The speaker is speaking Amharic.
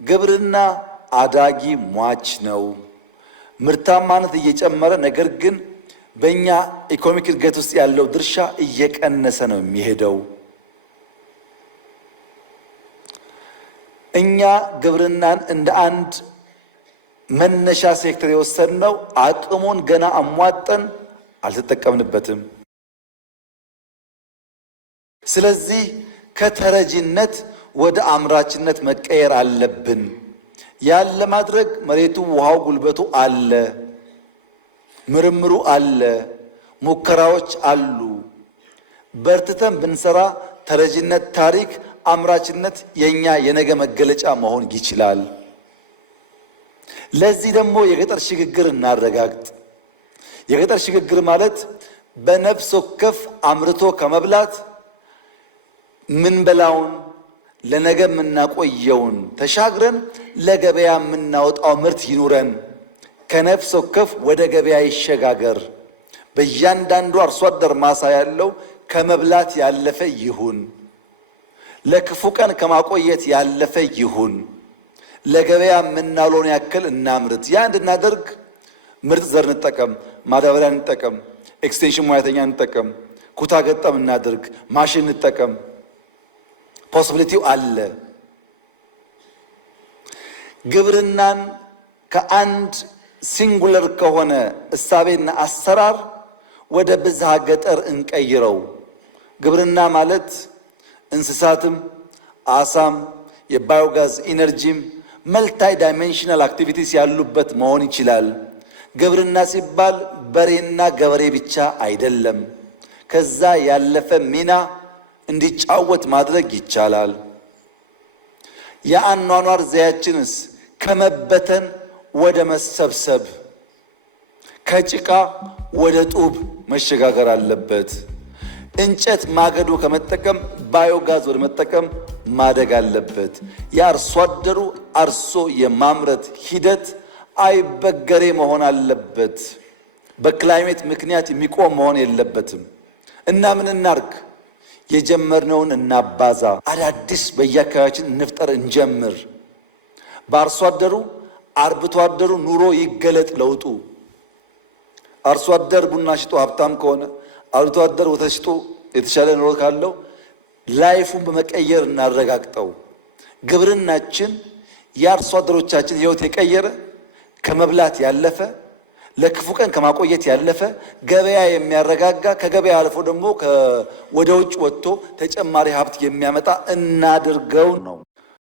ግብርና አዳጊ ሟች ነው። ምርታማነት እየጨመረ ነገር ግን በእኛ ኢኮኖሚክ እድገት ውስጥ ያለው ድርሻ እየቀነሰ ነው የሚሄደው። እኛ ግብርናን እንደ አንድ መነሻ ሴክተር የወሰድነው አቅሙን ገና አሟጠን አልተጠቀምንበትም። ስለዚህ ከተረጂነት ወደ አምራችነት መቀየር አለብን። ያን ለማድረግ መሬቱ፣ ውሃው፣ ጉልበቱ አለ፣ ምርምሩ አለ፣ ሙከራዎች አሉ። በርትተን ብንሰራ ተረጂነት ታሪክ፣ አምራችነት የኛ የነገ መገለጫ መሆን ይችላል። ለዚህ ደግሞ የገጠር ሽግግር እናረጋግጥ። የገጠር ሽግግር ማለት በነፍስ ወከፍ አምርቶ ከመብላት ምንበላውን ለነገ የምናቆየውን ተሻግረን ለገበያ የምናወጣው ምርት ይኑረን። ከነፍስ ወከፍ ወደ ገበያ ይሸጋገር። በእያንዳንዱ አርሶ አደር ማሳ ያለው ከመብላት ያለፈ ይሁን። ለክፉ ቀን ከማቆየት ያለፈ ይሁን። ለገበያ የምናውለውን ያክል እናምርት። ያ እንድናደርግ ምርጥ ዘር እንጠቀም፣ ማዳበሪያ እንጠቀም፣ ኤክስቴንሽን ሙያተኛ እንጠቀም፣ ኩታ ገጠም እናድርግ፣ ማሽን እንጠቀም። ፖሲቢሊቲው አለ። ግብርናን ከአንድ ሲንጉለር ከሆነ እሳቤና አሰራር ወደ ብዝሃ ገጠር እንቀይረው። ግብርና ማለት እንስሳትም፣ አሳም፣ የባዮጋዝ ኢነርጂም መልታይ ዳይሜንሽናል አክቲቪቲስ ያሉበት መሆን ይችላል። ግብርና ሲባል በሬና ገበሬ ብቻ አይደለም። ከዛ ያለፈ ሚና እንዲጫወት ማድረግ ይቻላል። የአኗኗር ዘያችንስ ከመበተን ወደ መሰብሰብ፣ ከጭቃ ወደ ጡብ መሸጋገር አለበት። እንጨት ማገዶ ከመጠቀም ባዮጋዝ ወደ መጠቀም ማደግ አለበት። የአርሶ አደሩ አርሶ የማምረት ሂደት አይበገሬ መሆን አለበት። በክላይሜት ምክንያት የሚቆም መሆን የለበትም። እና ምን እናርግ? የጀመርነውን እናባዛ። አዳዲስ በየአካባቢያችን እንፍጠር፣ እንጀምር። በአርሶ አደሩ አርብቶ አደሩ ኑሮ ይገለጥ ለውጡ። አርሶ አደር ቡና ሽጦ ሀብታም ከሆነ አርብቶ አደር ወተት ሽጦ የተሻለ ኑሮ ካለው ላይፉን በመቀየር እናረጋግጠው። ግብርናችን የአርሶ አደሮቻችን ሕይወት የቀየረ ከመብላት ያለፈ ለክፉ ቀን ከማቆየት ያለፈ ገበያ የሚያረጋጋ ከገበያ አልፎ ደግሞ ወደ ውጭ ወጥቶ ተጨማሪ ሀብት የሚያመጣ እናድርገው ነው።